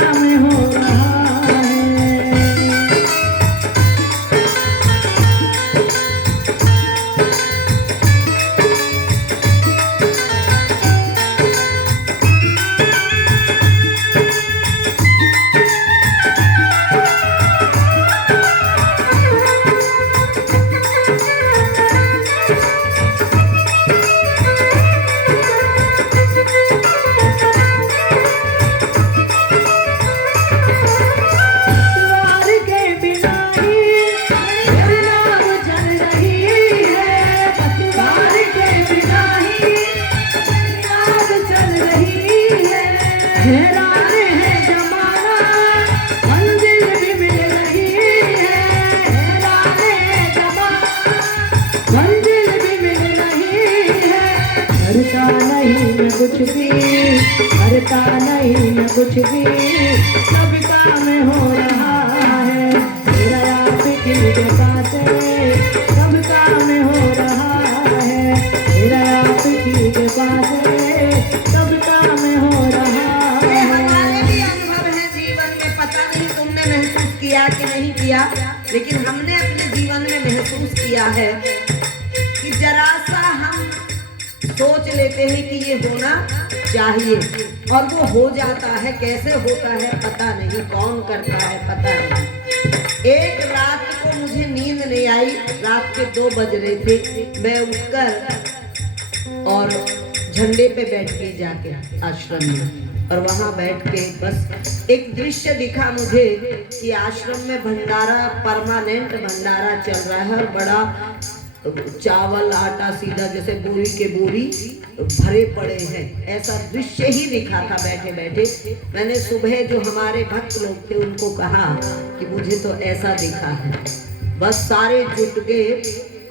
काम हो रहा है। कुछ भी करता नहीं मैं कुछ भी, सब काम हो रहा है मेरा आपकी कृपा से, सब काम हो रहा है मेरा आपकी कृपा से, सब काम हो रहा है। हमारे भी अनुभव है जीवन में, पता नहीं तुमने महसूस किया कि नहीं किया, लेकिन हमने अपने जीवन में महसूस किया है कि जरा सा हम सोच लेते हैं कि ये होना चाहिए और वो हो जाता है। कैसे होता है पता नहीं, कौन करता है पता नहीं। एक रात को मुझे नींद नहीं आई, रात के 2 बज रहे थे, मैं उठकर और झंडे पे बैठ गई जाके आश्रम में, और वहां बैठ के बस एक दृश्य दिखा मुझे कि आश्रम में भंडारा, परमानेंट भंडारा चल रहा है और बड़ा चावल आटा सीधा जैसे बोरी के बोरी भरे पड़े हैं, ऐसा दृश्य ही दिखा था बैठे बैठे। मैंने सुबह जो हमारे भक्त लोग थे उनको कहा कि मुझे तो ऐसा दिखा है। बस सारे जुट गए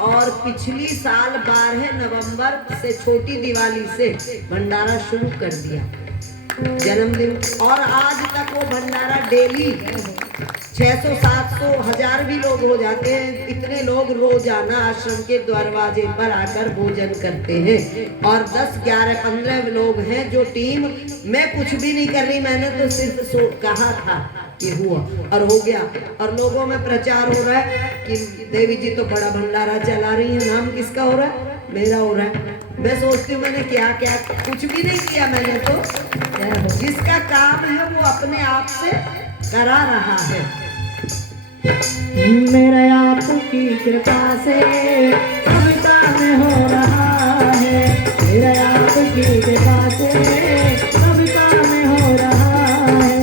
और पिछली साल 12 नवंबर से छोटी दिवाली से भंडारा शुरू कर दिया, जन्मदिन, और आज तक वो भंडारा डेली 600 700 1000 भी लोग हो जाते हैं। इतने लोग रोजाना आश्रम के दरवाजे पर आकर भोजन करते हैं, और 10 11 15 लोग हैं जो टीम, मैं कुछ भी नहीं कर रही, मैंने तो सिर्फ कहा था कि हुआ और हो गया। और लोगों में प्रचार हो रहा है कि देवी जी तो बड़ा भंडारा चला रही है। नाम किसका हो रहा है? मेरा हो रहा है। मैं सोचती हूँ मैंने क्या क्या, कुछ भी नहीं किया मैंने तो, जिसका काम है वो अपने आप से करा रहा है। मेरा आपकी कृपा से सब काम हो रहा है मेरा आपकी कृपा से सब काम हो रहा है।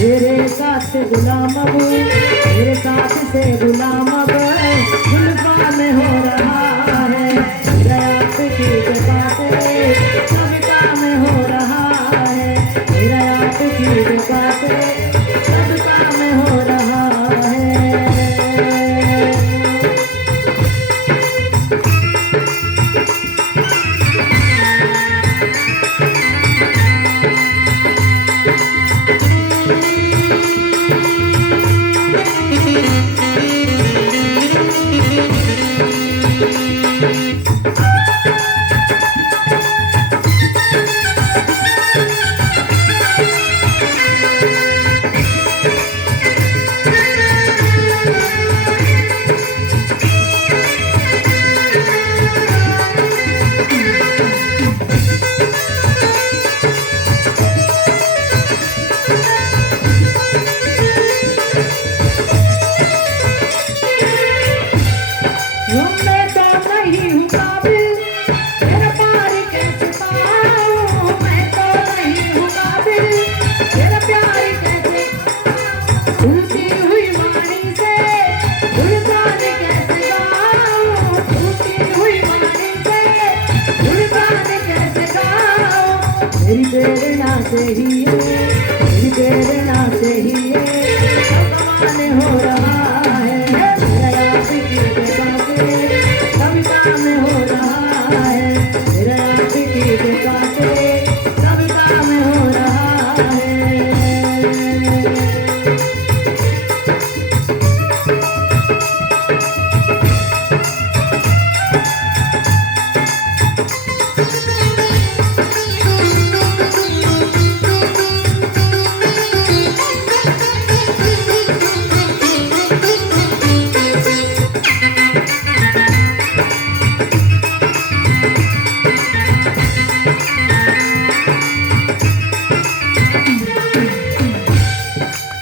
मेरे साथ से गुलाम अब, मेरे साथ से गुलाम अब गुलबा में हो रहा है मेरा आपकी कृपा से सब काम हो रहा है मेरा आपकी कृपा से सब काम हो रहा है। से ही ये प्रेरणा से ही ये अपमान हो रहा है। मेरा आपकी कृपा से सब काम हो रहा है। मेरा आपकी कृपा से सब काम हो रहा है।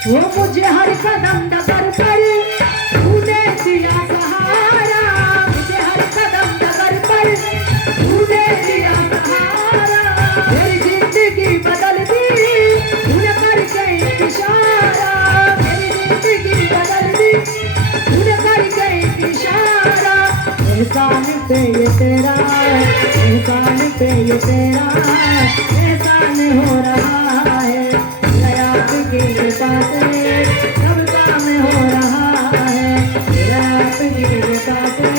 वो मुझे हर कदम डगर पर तूने दिया सहारा। मुझे हर कदम डगर पर तूने दिया सहारा। मेरी जिंदगी बदल दी तूने करके एक इशारा। मेरी जिंदगी बदल दी तूने करके एक इशारा। एहसान पे ये तेरा, एहसान पे ये तेरा एहसान हो रहा है। आपकी कृपा से सब काम हो रहा है। आपकी कृपा से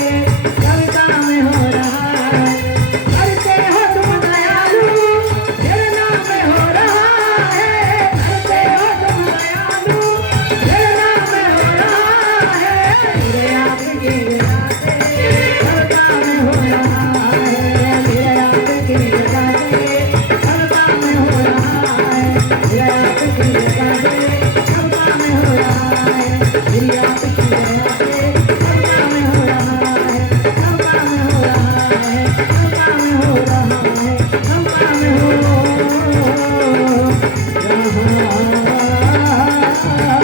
सब काम हो रहा है। करते हो तुम दयालु तेरे नाम हो रहा है। करते हो तुम दयालु तेरे नाम हो रहा है। आपकी कृपा से सब काम हो रहा है। आपकी कृपा से सब काम हो रहा है। आपकी कृपा से सब काम हो रहा है। मेरी आपकी दया से सब काम हो रहा है। सब काम हो रहा है। सब काम हो रहा है। सब काम हो रहा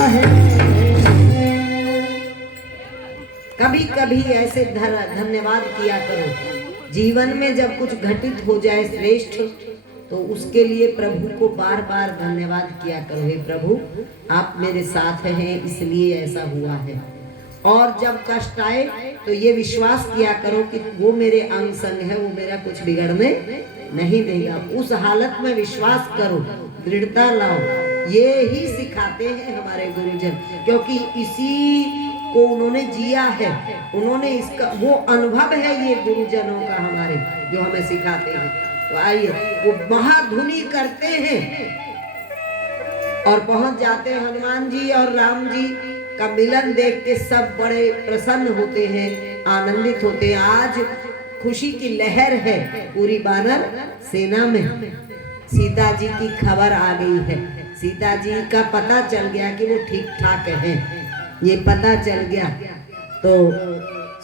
है। कभी कभी ऐसे धन्यवाद किया करो। जीवन में जब कुछ घटित हो जाए श्रेष्ठ, तो उसके लिए प्रभु को बार बार धन्यवाद किया करो। हे प्रभु, आप मेरे साथ हैं इसलिए ऐसा हुआ है। और जब कष्ट आए तो ये विश्वास किया करो कि वो मेरे अंग संग है, वो मेरा कुछ बिगड़ने नहीं देगा। उस हालत में विश्वास करो, दृढ़ता लाओ। ये ही सिखाते हैं हमारे गुरुजन, क्योंकि इसी को उन्होंने जिया है। उन्होंने इसका वो अनुभव है ये गुरुजनों का हमारे, जो हमें सिखाते हैं। तो आइए, वो महाधुनी करते हैं और पहुंच जाते हैं। हनुमान जी और राम जी का मिलन देख के सब बड़े प्रसन्न होते हैं, आनंदित होते हैं। आज खुशी की लहर है पूरी वानर सेना में। सीता जी की खबर आ गई है। सीता जी का पता चल गया कि वो ठीक ठाक हैं, ये पता चल गया। तो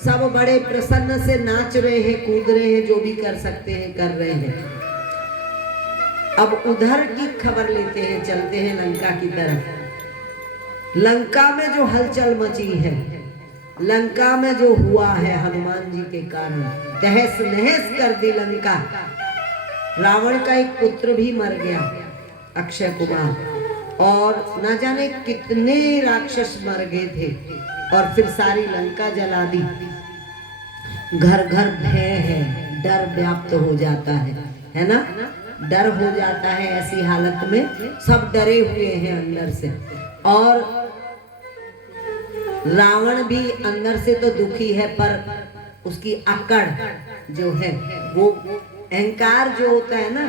सब बड़े प्रसन्न से नाच रहे हैं, कूद रहे हैं, जो भी कर सकते हैं कर रहे हैं। अब उधर की खबर लेते हैं, चलते हैं लंका की तरफ। लंका में जो हलचल मची है, लंका में जो हुआ है हनुमान जी के कारण, तहस नहस कर दी लंका। रावण का एक पुत्र भी मर गया, अक्षय कुमार, और न जाने कितने राक्षस मर गए थे, और फिर सारी लंका जला दी। घर घर भय है, डर व्याप्त हो जाता है ना? डर हो जाता है। ऐसी हालत में सब डरे हुए हैं अंदर से, और रावण भी अंदर से तो दुखी है, पर उसकी अकड़ जो है, वो अहंकार जो होता है ना,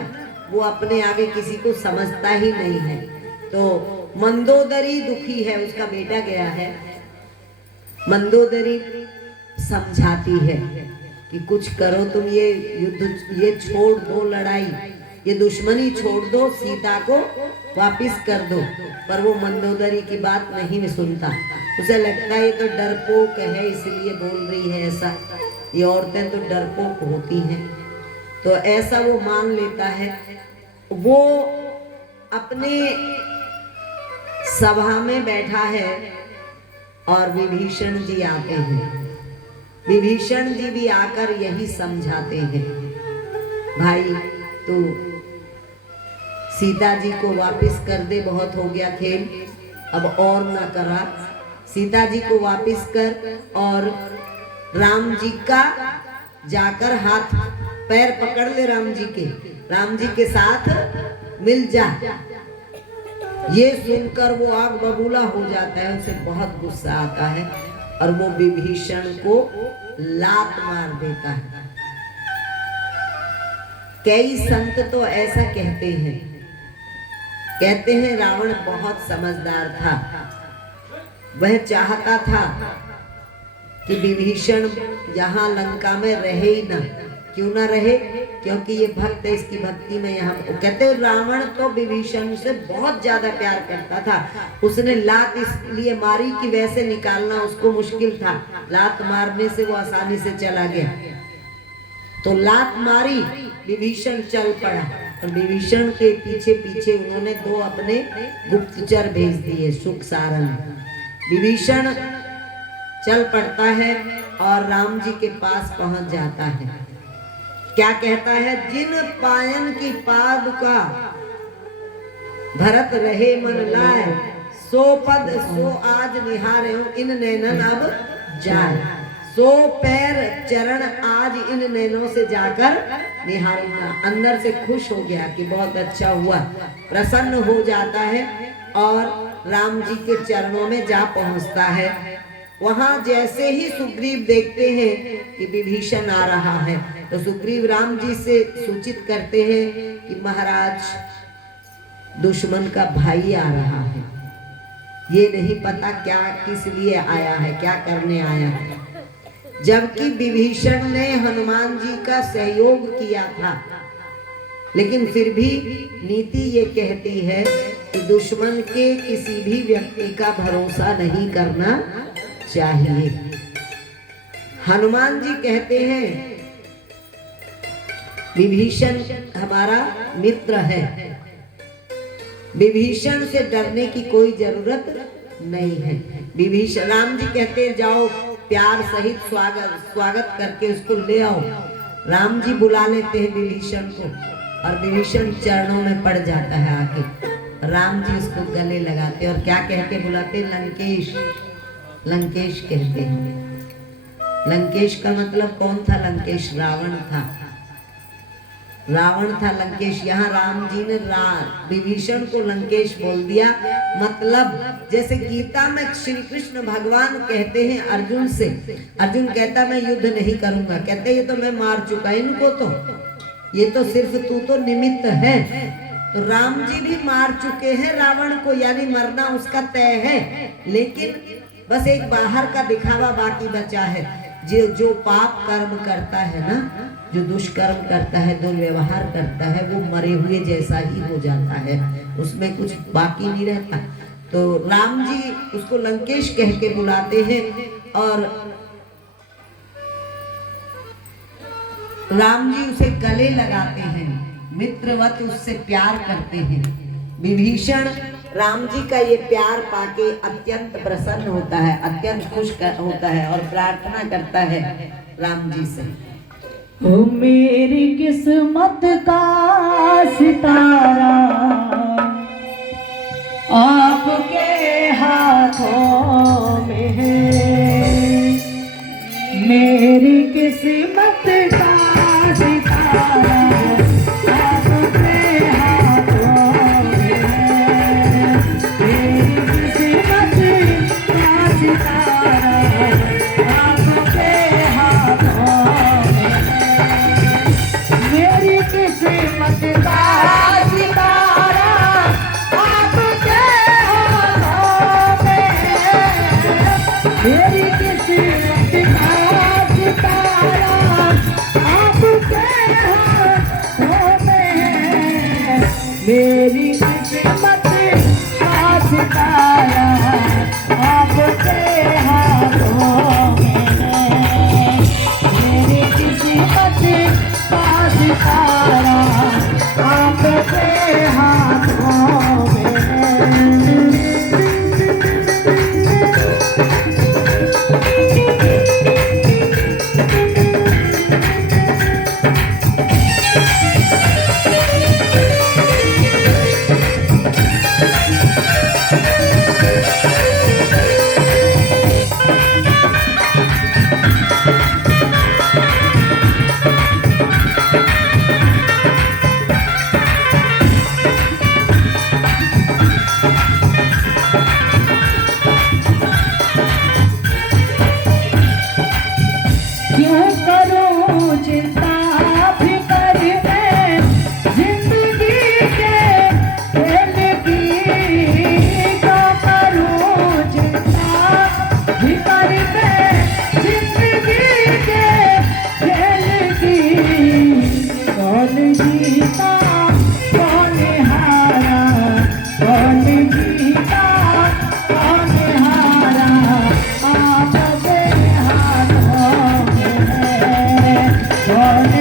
वो अपने आगे किसी को समझता ही नहीं है। तो मंदोदरी दुखी है, उसका बेटा गया है। मंदोदरी समझाती है कि कुछ करो तुम, ये युद्ध ये छोड़ दो, लड़ाई, ये दुश्मनी छोड़ दो, सीता को वापिस कर दो। पर वो मंदोदरी की बात नहीं सुनता। उसे लगता है ये तो डरपोक है, इसलिए बोल रही है ऐसा, ये औरतें तो डरपोक होती हैं। तो ऐसा वो मान लेता है। वो अपने सभा में बैठा है और विभीषण जी आते हैं। विभीषण जी भी आकर यही समझाते हैं, भाई तू सीता जी को वापिस कर दे, बहुत हो गया खेल, अब और ना करा। सीता जी को वापिस कर और राम जी का जाकर हाथ पैर पकड़ ले राम जी के साथ मिल जा। ये सुनकर वो आग बबूला हो जाता है, उसे बहुत गुस्सा आता है और वो विभीषण को लात मार देता है। कई संत तो ऐसा कहते हैं रावण बहुत समझदार था। वह चाहता था कि विभीषण यहाँ लंका में रहे ही ना। क्यों ना रहे? क्योंकि ये भक्त है, इसकी भक्ति में यहाँ। कहते हैं रावण तो विभीषण से बहुत ज्यादा प्यार करता था। उसने लात इसलिए मारी कि वैसे निकालना उसको मुश्किल था, लात मारने से वो आसानी से चला गया। तो लात मारी, विभीषण चल पड़ा। तो विभीषण के पीछे पीछे उन्होंने 2 अपने गुप्तचर भेज दिए, सुख सारंग। विभीषण चल पड़ता है और राम जी के पास पहुंच जाता है। क्या कहता है? जिन पायन की पादुका भरत रहे मन लाए, सो पद सो आज निहारे इन नैनन अब जाए। सो पैर चरण आज इन नैनों से जाकर निहारूंगा। अंदर से खुश हो गया कि बहुत अच्छा हुआ, प्रसन्न हो जाता है और राम जी के चरणों में जा पहुंचता है। वहां जैसे ही सुग्रीव देखते हैं कि विभीषण आ रहा है, तो सुग्रीव राम जी से सूचित करते हैं कि महाराज दुश्मन का भाई आ रहा है। ये नहीं पता क्या किस लिए आया है, क्या करने आया है। जबकि विभीषण ने हनुमान जी का सहयोग किया था, लेकिन फिर भी नीति ये कहती है कि दुश्मन के किसी भी व्यक्ति का भरोसा नहीं करना चाहिए। हनुमान जी कहते हैं विभीषण हमारा मित्र है, विभीषण से डरने की कोई जरूरत नहीं है। विभीषण, राम जी कहते हैं जाओ प्यार सहित स्वागत करके उसको ले आओ। राम जी बुला लेते हैं विभीषण को और विभीषण चरणों में पड़ जाता है आके। राम जी उसको गले लगाते और क्या कह के बुलाते? लंकेश, लंकेश कहते हैं। लंकेश का मतलब कौन था? लंकेश रावण था। रावण था लंकेश। यहाँ राम जी ने विभीषण को लंकेश बोल दिया। मतलब जैसे गीता में श्री कृष्ण भगवान कहते हैं अर्जुन से, अर्जुन कहता मैं युद्ध नहीं करूंगा, कहते ये तो मैं मार चुका इनको, तो ये तो सिर्फ तू तो निमित्त है। तो राम जी भी मार चुके हैं रावण को, यानी मरना उसका तय है, लेकिन बस एक बाहर का दिखावा बाकी बचा है। जो पाप कर्म करता है ना, जो दुष्कर्म करता है, दुर्व्यवहार करता है, वो मरे हुए जैसा ही हो जाता है, उसमें कुछ बाकी नहीं रहता। तो राम जी उसको लंकेश कह के बुलाते हैं और राम जी उसे गले लगाते हैं, मित्रवत उससे प्यार करते हैं। विभीषण राम जी का ये प्यार पाके अत्यंत प्रसन्न होता है, अत्यंत खुश होता है और प्रार्थना करता है राम जी से, ओ मेरी किस्मत का सितारा आपके हाथों में है। मेरी किस्मत का सितारा मेरी किस्मत का सितारा आपके हाथों में है। मेरी किस्मत का सितारा आपके हाथों में है। क्यों करूं चिंता फिकर में जिंदगी के खेल की, क्यों करूं चिंता फिकर में जिंदगी के खेल की। कौन जीता कौन हारा, कौन जीता कौन हारा, आप के हाथों में है। कौन